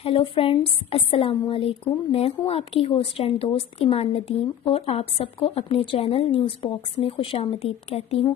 Hello friends, السلام علیکم۔ میں ہوں آپ کی ہوسٹ اینڈ دوست ایمان ندیم اور آپ سب کو اپنے چینل نیوز باکس میں خوش آمدید کہتی ہوں۔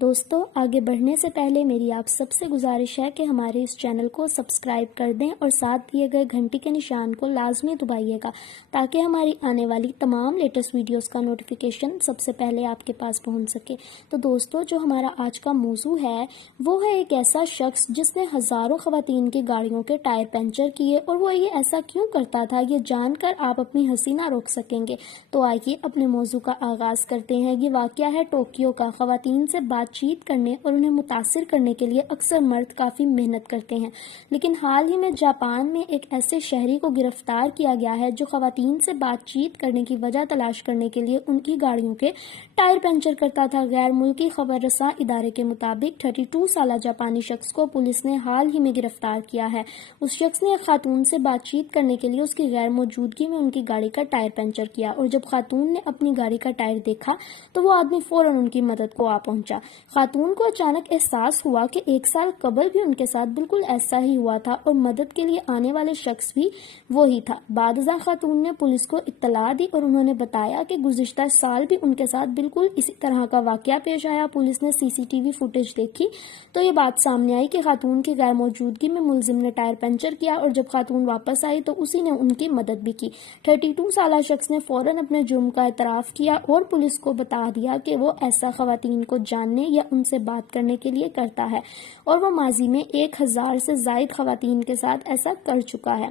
دوستو، آگے بڑھنے سے پہلے میری آپ سب سے گزارش ہے کہ ہمارے اس چینل کو سبسکرائب کر دیں اور ساتھ دیے گئے گھنٹی کے نشان کو لازمی دبائیے گا تاکہ ہماری آنے والی تمام لیٹسٹ ویڈیوز کا نوٹیفیکیشن سب سے پہلے آپ کے پاس پہنچ سکے۔ تو دوستو، جو ہمارا آج کا موضوع ہے وہ ہے ایک ایسا شخص جس نے ہزاروں خواتین کی گاڑیوں کے ٹائر پنچر کیے، اور وہ یہ ایسا کیوں کرتا تھا یہ جان کر آپ اپنی ہنسی نہ روک سکیں گے۔ تو آئیے اپنے موضوع کا آغاز کرتے ہیں۔ یہ واقعہ ہے ٹوکیو کا۔ خواتین سے بات چیت کرنے اور انہیں متاثر کرنے کے لیے اکثر مرد کافی محنت کرتے ہیں، لیکن حال ہی میں جاپان میں ایک ایسے شہری کو گرفتار کیا گیا ہے جو خواتین سے بات چیت کرنے کی وجہ تلاش کرنے کے لیے ان کی گاڑیوں کے ٹائر پنچر کرتا تھا۔ غیر ملکی خبر رساں ادارے کے مطابق 32 سالہ جاپانی شخص کو پولیس نے حال ہی میں گرفتار کیا ہے۔ اس شخص نے ایک خاتون سے بات چیت کرنے کے لیے اس کی غیر موجودگی میں ان کی گاڑی کا ٹائر پنچر کیا، اور جب خاتون نے اپنی گاڑی کا ٹائر دیکھا تو وہ آدمی فوراً ان کی مدد کو آ پہنچا۔ خاتون کو اچانک احساس ہوا کہ 1 سال قبل بھی ان کے ساتھ بالکل ایسا ہی ہوا تھا اور مدد کے لیے آنے والے شخص بھی وہی تھا۔ بعد ازاں خاتون نے پولیس کو اطلاع دی اور انہوں نے بتایا کہ گزشتہ سال بھی ان کے ساتھ بالکل اسی طرح کا واقعہ پیش آیا۔ پولیس نے CCTV فوٹیج دیکھی تو یہ بات سامنے آئی کہ خاتون کی غیر موجودگی میں ملزم نے ٹائر پنچر کیا، اور جب خاتون واپس آئی تو اسی نے ان کی مدد بھی کی۔ 32 سالہ شخص نے فوراً اپنے جرم کا اعتراف کیا اور پولیس کو بتا دیا کہ وہ ایسا خواتین کو جاننے یا ان سے بات کرنے کے لیے کرتا ہے، اور وہ ماضی میں 1000 سے زائد خواتین کے ساتھ ایسا کر چکا ہے۔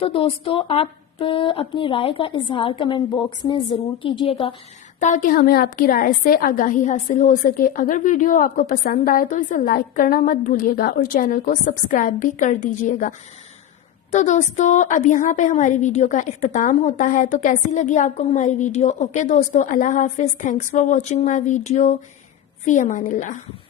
تو دوستو، آپ اپنی رائے کا اظہار کمنٹ باکس میں ضرور کیجیے گا تاکہ ہمیں آپ کی رائے سے آگاہی حاصل ہو سکے۔ اگر ویڈیو آپ کو پسند آئے تو اسے لائک کرنا مت بھولیے گا اور چینل کو سبسکرائب بھی کر دیجیے گا۔ تو دوستو، اب یہاں پہ ہماری ویڈیو کا اختتام ہوتا ہے۔ تو کیسی لگی آپ کو ہماری ویڈیو؟ اوکے دوستو، اللہ حافظ۔ Thanks for watching my video. فی امان اللہ۔